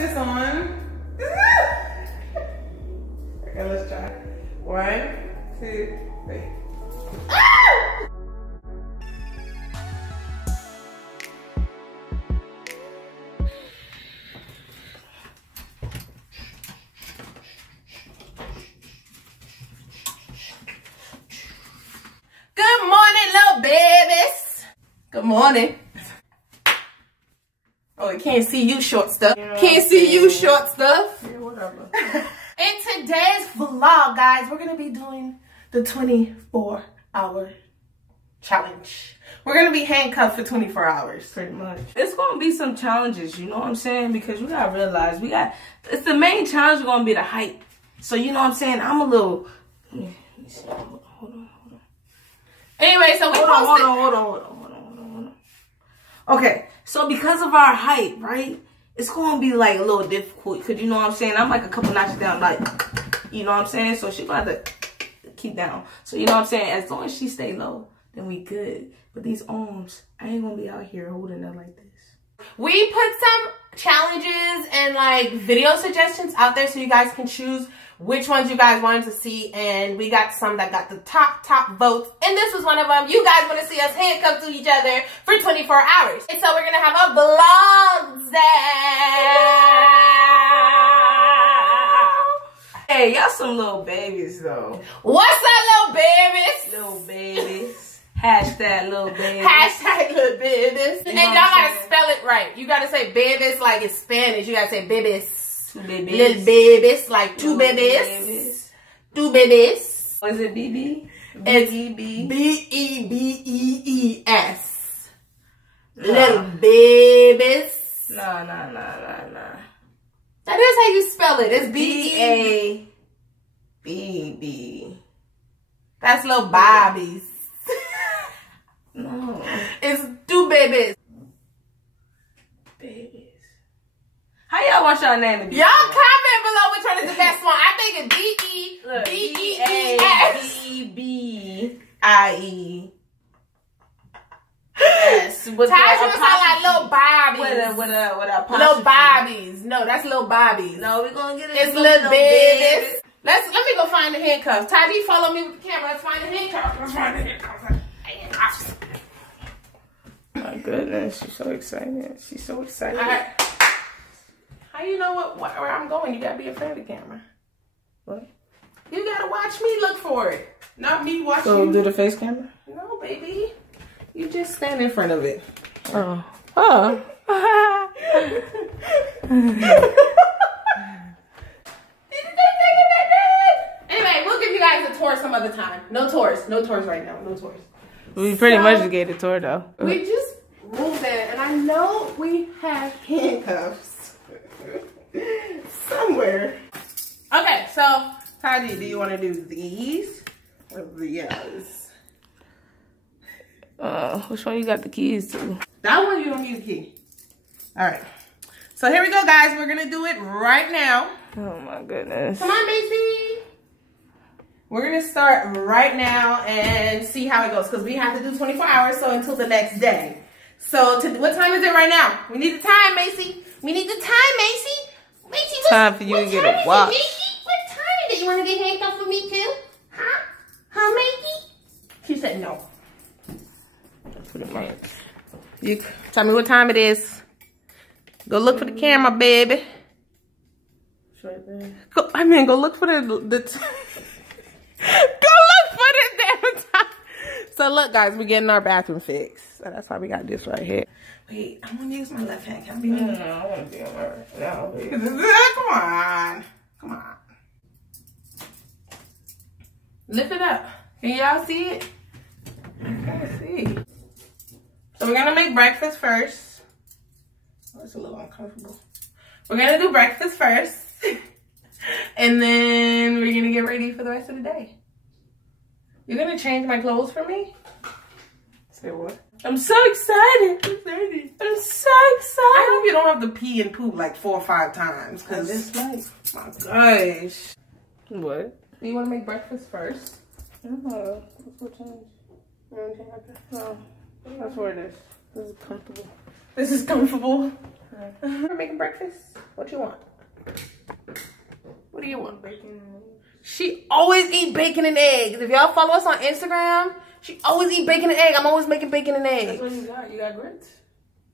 this on. Okay, let's try. 1, 2, 3. Good morning, little babies. Good morning. Oh, I can't see you, short stuff. Yeah, can't see you, short stuff. Yeah, whatever. In today's vlog, guys, we're gonna be doing the 24-hour challenge. We're gonna be handcuffed for 24 hours. Pretty much. It's gonna be some challenges, you know what I'm saying? Because you gotta realize it's the main challenge gonna be the height. So you know what I'm saying? I'm a little. Let me see. Hold on. Anyway, so we hold on. Okay, so because of our height, right? It's gonna be like a little difficult because you know what I'm saying? I'm like a couple notches down, like, you know what I'm saying? So she's gonna have to keep down. So you know what I'm saying? As long as she stay low, then we good. But these arms, I ain't gonna be out here holding her like this. We put some challenges and like video suggestions out there so you guys can choose which ones you guys wanted to see, and we got some that got the top votes, and this was one of them. You guys want to see us handcuffed to each other for 24 hours. And so we're gonna have a vlog day. Hey, y'all some little babies though. What's up, little babies? Little babies. Hashtag little babies. Hashtag little babies. And y'all gotta spell it right. You gotta say babies like it's Spanish. You gotta say babies. Two babies. Little babies, like two babies. Two babies. Was it BB? It's B-E-B-E-E-S. Little babies. No. That is how you spell it. It's B-A-B-B. That's little Bobbies. No. It's two babies. Babies. How y'all want y'all name to be? Y'all comment below which one is the best one. I think it's B-E-B-B-I-E. Yes. Tasha sound like little Bobbies. With a little Bobbies. No, that's little Bobbies. No, we're gonna get it. It's little babies. Let me go find the handcuffs. Tadi, follow me with the camera. Let's find the handcuffs. Handcuffs. My goodness, she's so excited. She's so excited. All right. How you know where I'm going? You gotta be in front of the camera. What? You gotta watch me look for it. Not me watching So you. do the face camera? No, baby. You just stand in front of it. Oh. Anyway, we'll give you guys a tour some other time. No tours right now. No tours. We pretty much gave a tour though. We just moved in, and I know we have handcuffs somewhere. Okay, so Tadi, do you want to do these or these? Which one you got the keys to? That one you don't need a key. All right. So here we go, guys. We're gonna do it right now. Oh my goodness. Come on, Macy. We're gonna start right now and see how it goes because we have to do 24 hours, so until the next day. So what time is it right now? We need the time, Macy. We need the time, Macy. Macy, time for you to get a watch. What time is it? You want to get handcuffed with me too? Huh? Huh, Macy? She said no. Pretty much. You tell me what time it is. Go look for the camera, baby. It's right there. Go look for the Go look for the damn time. So look, guys, we're getting our bathroom fixed. So that's why we got this right here. Wait, I'm gonna use my left hand. Can I be No, I want to be on her. No, Come on. Lift it up. Can y'all see it? I can't see. So we're gonna make breakfast first. Oh, it's a little uncomfortable. We're gonna do breakfast first. And then we're gonna get ready for the rest of the day. You're gonna change my clothes for me? Say what? I'm so excited. I'm so excited. I hope you don't have to pee and poop like 4 or 5 times. Cause it's like, my gosh. What? Do you want to make breakfast first? No, let's go change. You want to change? No, that's where it is. This is comfortable. This is comfortable. We're making breakfast. What you want? What do you want? Bacon. She always eat bacon and eggs. If y'all follow us on Instagram, she always eat bacon and egg. I'm always making bacon and eggs. That's what you got. You got grits?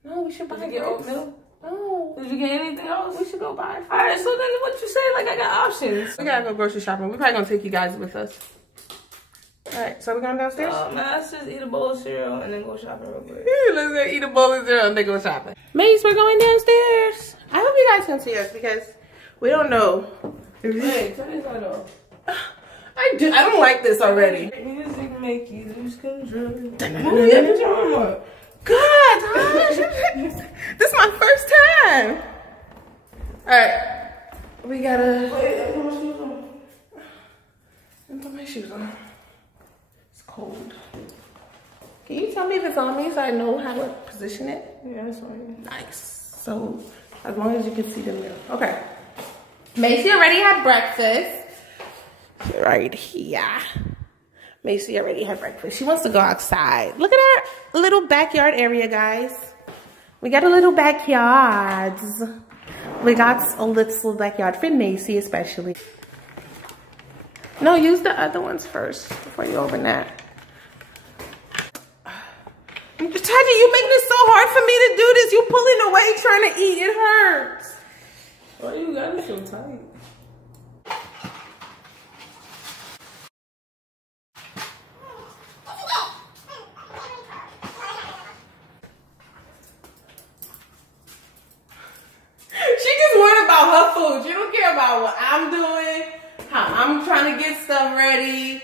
No, we should buy Did you get oatmeal? No. Did you get anything else? We should go buy it. Alright, so then what you say? Like, I got options. We gotta go grocery shopping. We're probably gonna take you guys with us. Alright, so we're going downstairs? Man, let's just eat a bowl of cereal and then go shopping real quick. Let's go eat a bowl of cereal and then go shopping. Mace, we're going downstairs. I hope you guys can see us because we don't know. Hey, turn this light off. I don't like this already. Music make you lose control. God, Tosh. This is my first time. Alright. We gotta... Wait, I put my shoes on. Let me put my shoes on. It's cold. Can you tell me if it's on me so I know how to position it? Yeah, that's fine. Nice. So, as long as you can see the mirror. Okay. Macy already had breakfast. Right here. Macy already had breakfast. She wants to go outside. Look at our little backyard area, guys. We got a little backyard. We got a little backyard for Macy, especially. No, use the other ones first before you open that. Taji, you making it so hard for me to do this. You pulling away trying to eat. It hurts. Why you got it so tight? She just worried about her food. She don't care about what I'm doing, how I'm trying to get stuff ready.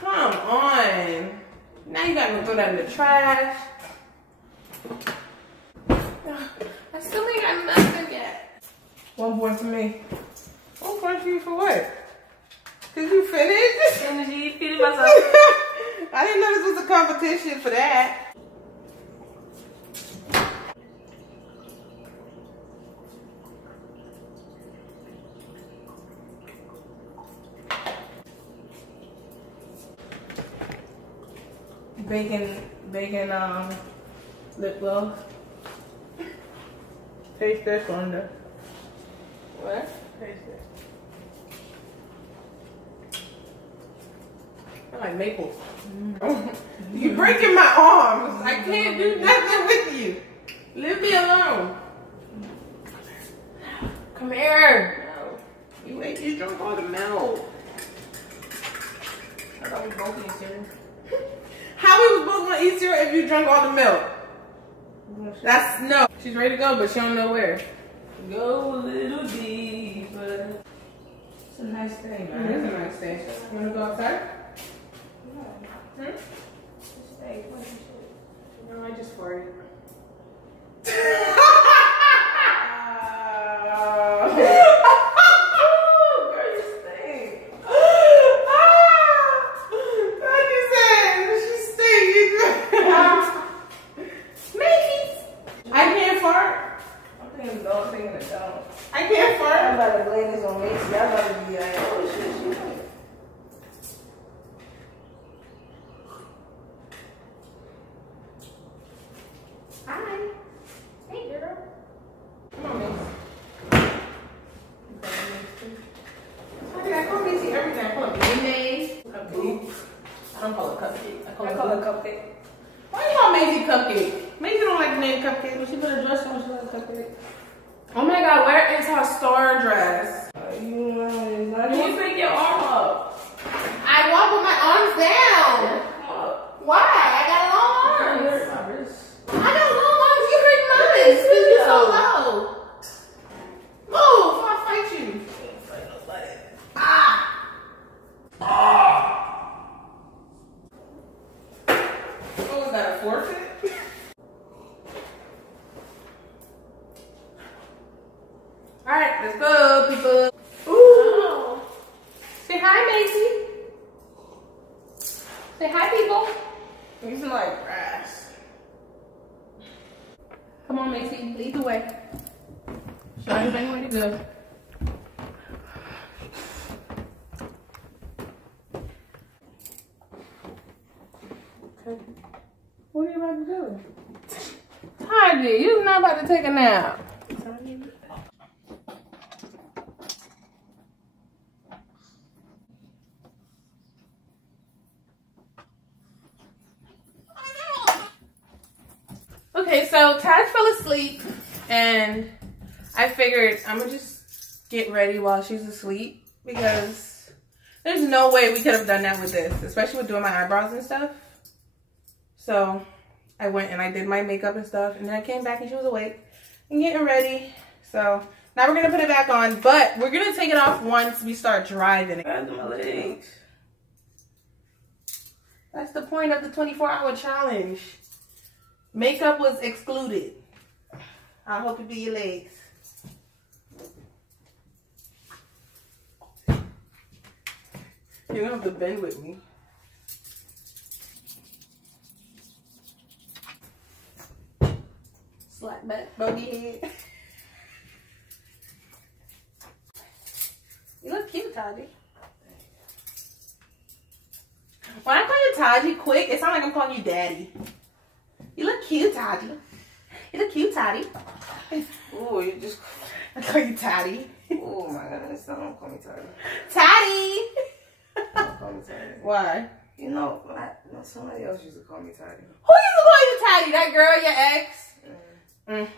Come on. Now you gotta go throw that in the trash. I still ain't got nothing yet. 1 point for me. 1 point for you for what? Did you finish? Energy, feeding myself. I didn't know this was a competition for that. Bacon, lip gloss. Taste this one though. What? Taste it. I like maple. You're breaking my arms. I can't do nothing with you. Leave me alone. Come here. No. You drunk all the milk. I thought we both eat cereal. How we was both gonna eat cereal if you drank all the milk? That's no. She's ready to go, but she don't know where. Go a little deeper. It's a nice thing, man. It is a nice day. You wanna go outside? No. Just stay. What is it? No, I just farted. I can't fart. I'm about to blame this on Macy. I'm about to be like, oh shit, she right. Hi. Hey, girl. Come on, Macy. I call Macy everything. I call it mayonnaise. Cupcake. I don't call it cupcake. I call it cupcake. Why you call Macy cupcake? Macy don't like the name cupcake. When she put a dress on, she likes cupcake. Oh my God, where is her star dress? You take your arm up. I walk with my arms down. Come up. Why? I got long You arms. hurt my wrist. I got long arms. You hurt mine because you're so low. Move before I fight you. Fight nobody. What was that, a forfeit? All right, let's go, people. Ooh. Oh. Say hi, Macy. Say hi, people. You smell like grass. Come on, Macy, lead the way. Show everybody where to go. Okay. What are you about to do? Todd, Taji, you're not about to take a nap. Okay, so Taj fell asleep, and I figured I'm gonna just get ready while she's asleep because there's no way we could have done that with this, especially with doing my eyebrows and stuff. So I went and I did my makeup and stuff, and then I came back and she was awake and getting ready. So now we're gonna put it back on, but we're gonna take it off once we start driving. My legs. That's the point of the 24-hour challenge. Makeup was excluded. I hope it be your legs. You're gonna have to bend with me. Slap back, bogey head. You look cute, Taji. When I call you Taji quick, it sounds like I'm calling you daddy. You look cute, Taji. You look cute, Taji. Oh, you just... I call you Taji. Oh my goodness, don't call me Taji. Taji! Don't call me Taji. Why? You know, somebody else used to call me Taji. Who used to call you Taji? That girl, your ex? You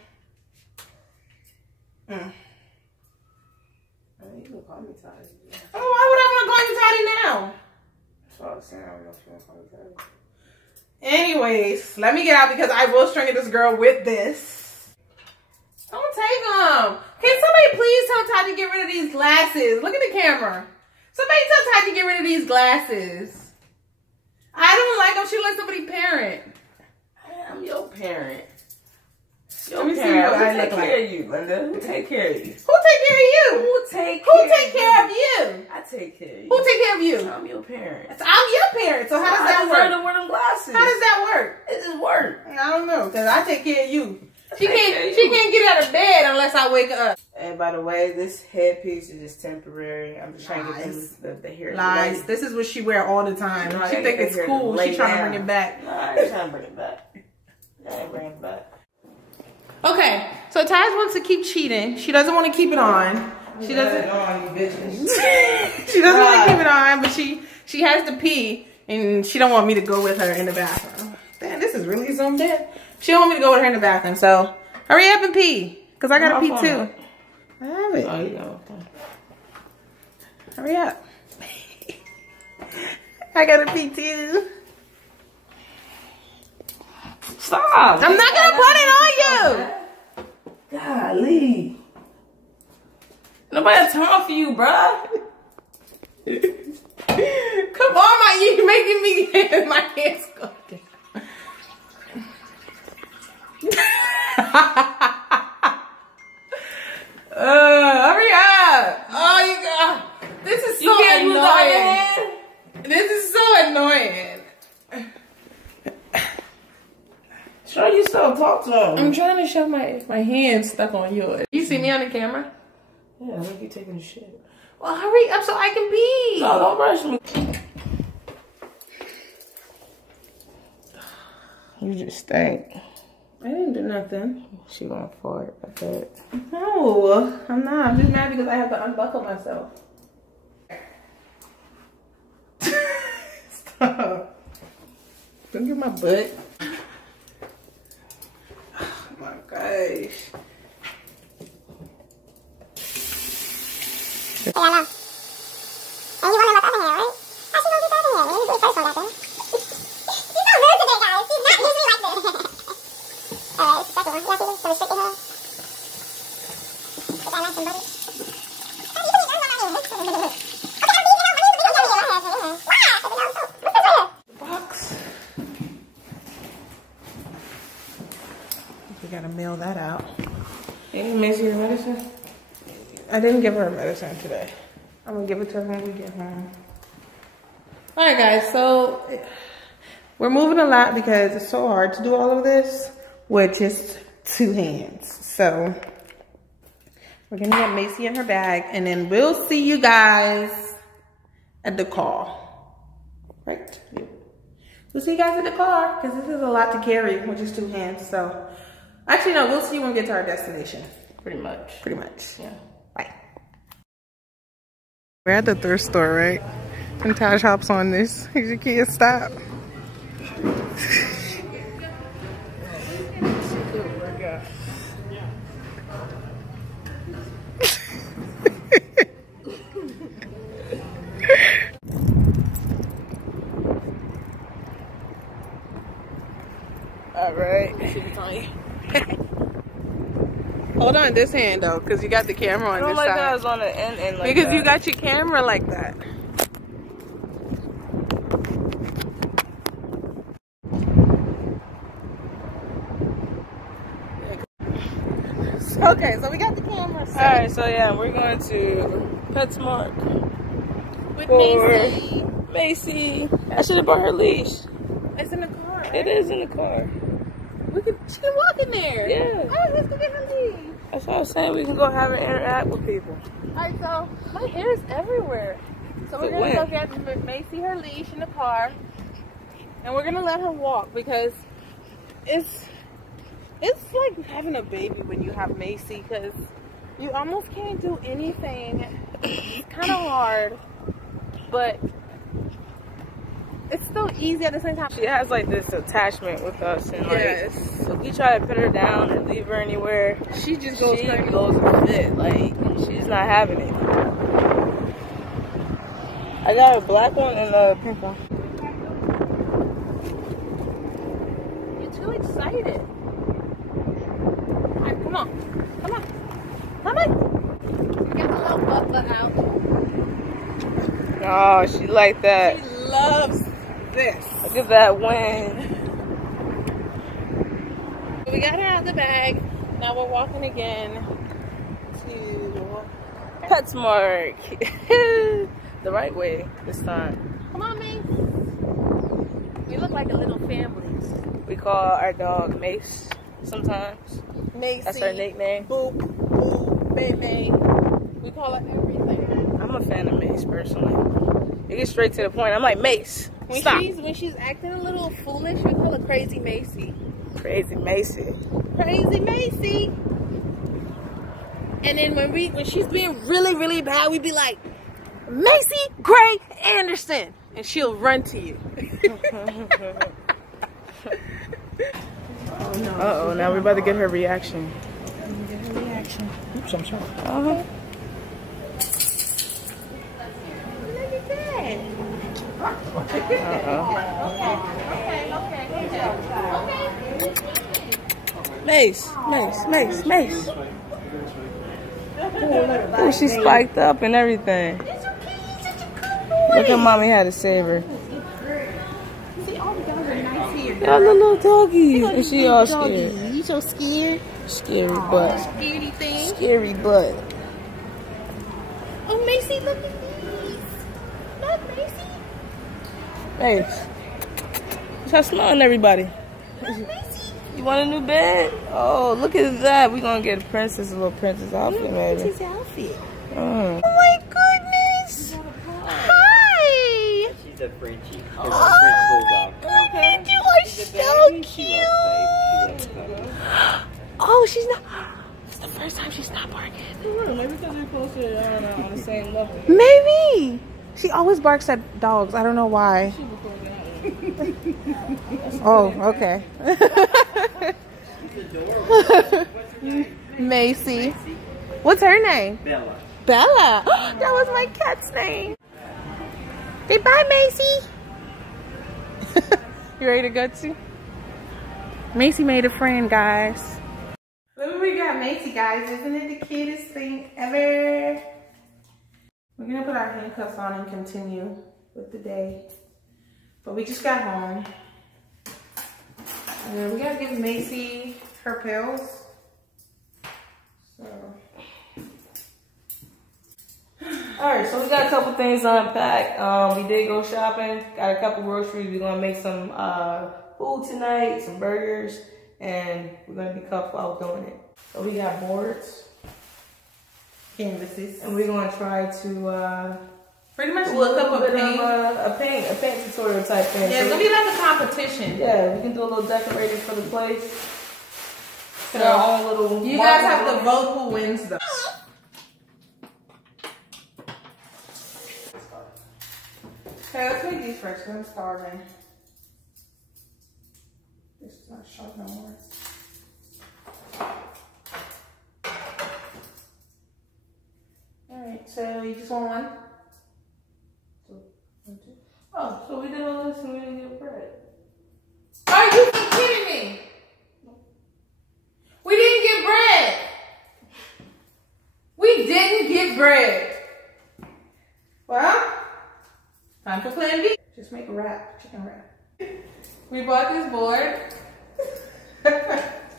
can call me Taji. Oh, why would I want to call you Taji now? That's what I was saying. I don't know if you want to call me Taji. Anyways, let me get out because I will string this girl with this. Don't take them. Can somebody please tell Taji to get rid of these glasses? Look at the camera. Somebody tell Taji to get rid of these glasses. I don't like them. She looks somebody's parent. I'm your parent. Let me see what I look Who take care of you, Linda? Who take care of you? Who take care of you? Who take care of you? I take care of you. Who take care of you? I'm your parent. I'm your parent. So how does that work? I deserve to wear them glasses. How does that work? It just work. I don't know, because I take care of you. She can't get out of bed unless I wake up. And by the way, this headpiece is just temporary. I'm just trying to get the hair. Lies. This is what she wear all the time. No, she think it's cool. She's trying to bring it back. No, I ain't trying to bring it back. I ain't bringing it back. Okay, so Taj wants to keep cheating. She doesn't want to keep it on. She doesn't. She doesn't want to keep it on, but she has to pee, and she don't want me to go with her in the bathroom. Damn, this is really zoomed in. She don't want me to go with her in the bathroom, so hurry up and pee, cause I gotta pee too. I have it. Oh, you know. Hurry up. I gotta pee too. Stop. I'm not gonna put it on you. Golly. Nobody has time for you, bruh. Come on, you making me my hands go down. Hurry up. Oh, you got. This is so annoying. This is so annoying. Show yourself, talk to him. I'm trying to show my hand stuck on yours. You see me on the camera? Yeah, look, you taking the shit. Well, hurry up so I can pee. No, don't rush me. You just stink. I didn't do nothing. She going for it, I bet. No, I'm not. I'm just mad because I have to unbuckle myself. Stop. Don't get my butt. Oh my gosh. Yeah, I know. And you wonder about the other hair, right? How's she gonna get the other hair? Man, you do first on that thing. She's so rude today, guys. She's not usually like this. Alright, it's the second one. You guys see this? The restricted hair. Is that nice and buddy? Box. We gotta mail that out. Any miss your medicine? I didn't give her medicine today. I'm gonna give it to her when we get home. All right, guys, so we're moving a lot because it's so hard to do all of this with just 2 hands. So we're gonna get Macy in her bag, and then we'll see you guys at the car. Right? We'll see you guys at the car because this is a lot to carry with just 2 hands. So Actually, no, we'll see when we get to our destination. Pretty much. Pretty much. Yeah. Bye. We're at the thrift store, right? And Taj hops on this. You can't stop. All right. Hold on this hand though, because you got the camera on this side. I was on the end like because that. you got your camera like that. Okay, so we got the camera set. Alright, so yeah, we're going to PetSmart With for Macy. Macy. I should have brought her leash. It's in the car. Right? It is in the car. She can walk in there. Yeah. Oh, let's go get her leash. That's what I was saying. We can go have her interact with people. Alright, so my hair is everywhere. So we're gonna go get Macy her leash in the car, and we're gonna let her walk because it's like having a baby when you have Macy, because you almost can't do anything. It's kind of hard, but it's still easy at the same time. She has like this attachment with us, and like Yes. if we try to put her down and leave her anywhere, She just goes she crazy. goes with it. Like she's not having it. I got a black one and a pink one. You're too excited. Alright, come on. Come on. Come on. Get the little butler out. Oh, she like that. She loves this. Look at that wind. We got her out of the bag. Now we're walking again to PetSmart. The right way this time. Come on, Mace. We look like a little family. We call our dog Mace sometimes. Macy. That's her nickname. Boop, boop, baby. We call her everything. I'm a fan of Mace personally. You get straight to the point. I'm like, Mace, stop. When she's acting a little foolish, we call her Crazy Macy. Crazy Macy. Crazy Macy. And then when she's being really, really bad, we be like, Macy Gray Anderson, and she'll run to you. Uh-oh, now we're about to get her reaction. Get her reaction. Oops, I'm sorry. Look at that. Okay. Mace. Oh, she spiked up and everything. Look at mommy had to save her. See, all the dogs are nice here. Got a little doggy. And she all scared. You so scared? Scary butt. Scaredy thing. Scary butt. Oh, Macy, look at these. Look, Macy. Mace. Stop smiling, everybody. Look, Macy. You want a new bed? Oh, look at that. We're going to get a little princess outfit, maybe. His outfit. Mm. Oh my goodness! Hi! She's a Frenchie. Oh my goodness, you are so cute! Oh, she's not. It's the first time she's not barking. Maybe because we're closer on the same level. Maybe. She always barks at dogs. I don't know why. Oh, okay. Macy. What's her name? Bella. Bella. That was my cat's name. Say bye, Macy. You ready to go too? Macy made a friend, guys. Look what we got Macy, guys. Isn't it the cutest thing ever? We're gonna put our handcuffs on and continue with the day. But we just got home. And then we gotta give Macy her pills. So. Alright, so we got a couple things to unpack. We did go shopping, got a couple groceries. We're gonna make some food tonight, some burgers, and we're gonna be cuffed while doing it. So we got boards, Canvases. and we're gonna try to Pretty much do look up a bit paint. of a paint tutorial type thing. Yeah, it's So gonna be like a competition. yeah, we can do a little decorating for the place. Their own little. You guys have to vote who wins though. Okay, let's make these first. I'm starving. This is not sharp no more. Alright, so you just want one? Oh, so we did all this and we didn't get bread. Are you kidding me? We didn't get bread. We didn't get bread. Well, time for plan B. Just make a wrap, chicken wrap. We bought this board. We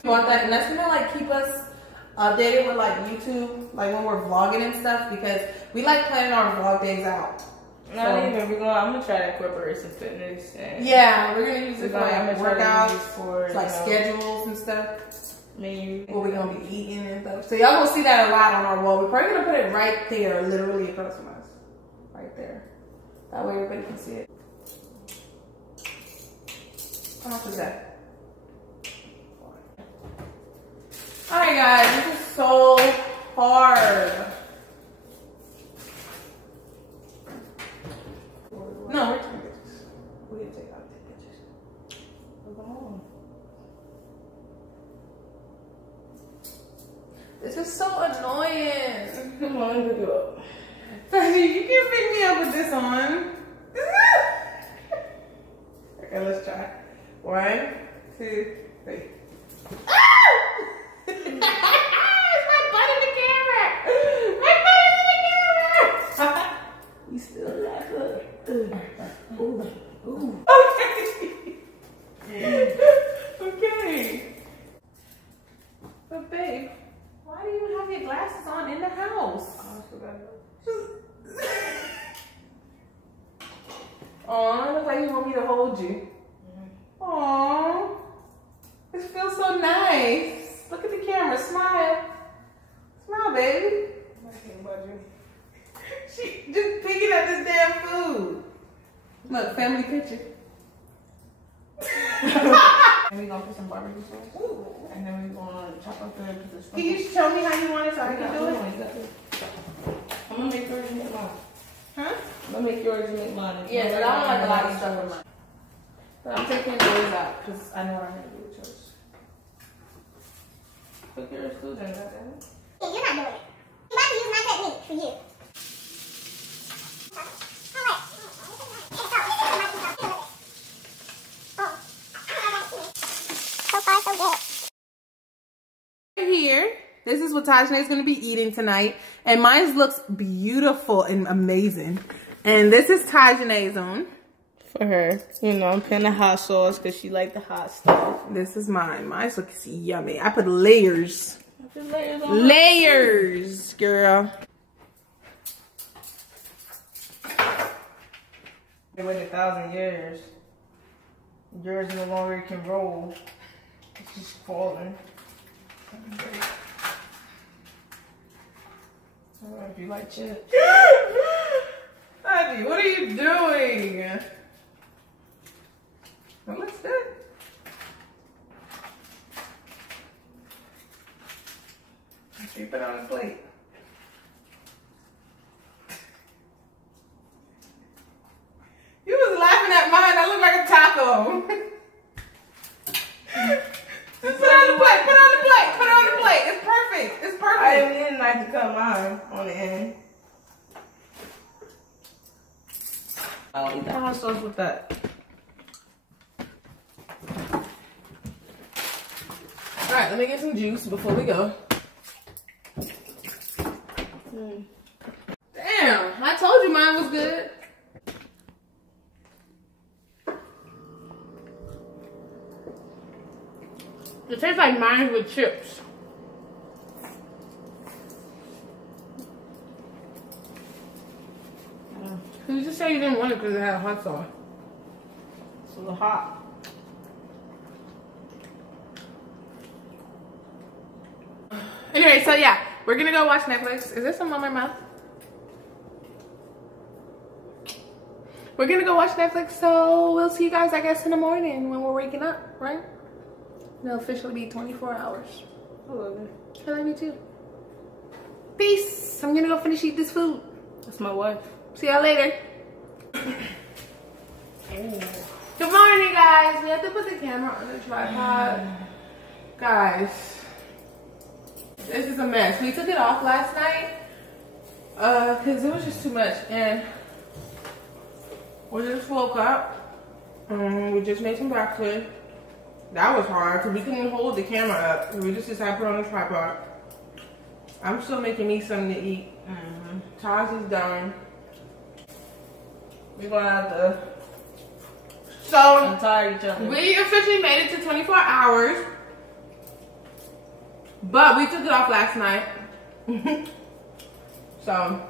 bought that, and that's gonna like keep us updated with like YouTube, like when we're vlogging and stuff, because we like planning our vlog days out. Not even. I'm gonna try to incorporate some fitness. And yeah, we're gonna use it for like workouts, for like schedules and stuff. Maybe What we're gonna be eating and stuff. So y'all gonna see that a lot on our wall. We're probably gonna put it right there, literally across from us, right there. That way everybody can see it. How much is that? All right, guys, this is so hard. No, we're taking pictures. We're gonna take out the pictures. Come on. This is so annoying. Come on, let me pick you up. You can pick me up with this on. Okay, let's try. 1, 2, 3. It's my butt in the camera. My butt in the camera. You still laughing? Ooh. Ooh. Okay. Okay. But babe, why do you have your glasses on in the house? I forgot. Aw, it looks like you want me to hold you. Aw, this feels so nice. Look at the camera, smile. Smile, baby. I can't budge you. She just picking at this damn food. Look, family picture. And we're gonna put some barbecue sauce. Ooh. And then we're gonna chop up the stuff. Can you show me how you want it so I can do it? I'm gonna make yours and make mine. Huh? I'm gonna make yours and make mine. Yeah, but I don't like a lot of stuff in mine. But I'm taking yours out because I know what I'm gonna do with yours. Put yours too then, goddamn. Yeah, you're not doing it. I'm about to use my technique for you. So far, so good. Here, this is what Tajane is going to be eating tonight. And mine looks beautiful and amazing. And this is Tajane's own. For her. You know, I'm putting the hot sauce because she like the hot stuff. This is mine. Mine looks yummy. I put layers. Put layers on. Layers, girl. They waited 1,000 years. Yours no longer can roll. It's just falling. If you like chips. Ivy, what are you doing? That looks good. Keep it on the plate. You was laughing at mine. I look like a taco. Just put it on the plate. Put it on the plate. Put it on the plate. It's perfect. It's perfect. I didn't like to cut mine on the end. I'll eat the hot sauce with that. All right, let me get some juice before we go. Damn, I told you mine was good. It tastes like mine with chips. You just say you didn't want it because it had hot sauce. It's a little hot. Anyway, so yeah, we're gonna go watch Netflix. Is there something on my mouth? We're gonna go watch Netflix, so we'll see you guys, I guess, in the morning when we're waking up, right? It'll officially be 24 hours. I love it. I love you too. Peace. I'm gonna go finish eating this food. That's my wife. See y'all later. Good morning, guys. We have to put the camera on the tripod. Guys, this is a mess. We took it off last night because it was just too much, and we just woke up. We just made some breakfast. That was hard because we couldn't hold the camera up. We just decided to put it on the tripod. I'm still making me something to eat. Taz is done. We're gonna have to untie each other. We officially made it to 24 hours, but we took it off last night. So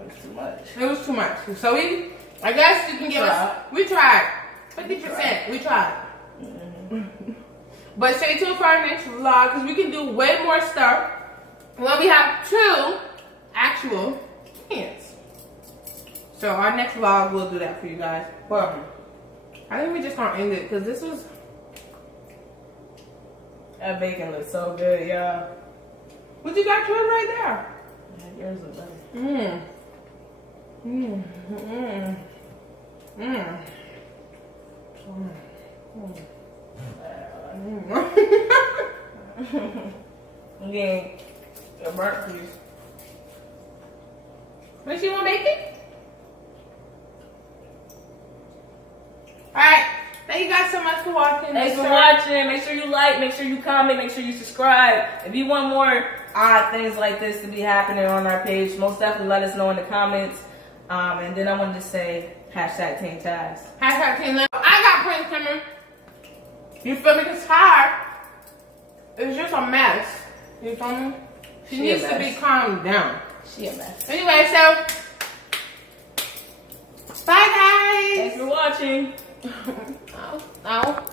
it was too much. It was too much. So I guess you can give us. We tried 50%. We tried. But stay tuned for our next vlog because we can do way more stuff when we have 2 actual hands. So our next vlog will do that for you guys. But I think we just gonna end it because this was. That bacon looks so good, y'all. What you got yours right there? Yeah, yours looks better. Again, a burnt piece. What you want bacon? Alright. Thank you guys so much for watching. Thanks for watching. Make sure you like, make sure you comment, make sure you subscribe. If you want more odd things like this to be happening on our page, most definitely let us know in the comments. And then I wanted to say #Team Taz. #Team Taz. I got Prince coming. You feel me? It's hard. It's just a mess. You feel me? She needs to be calmed down. She a mess. Anyway, so bye guys. Thanks for watching. Ow. Ow.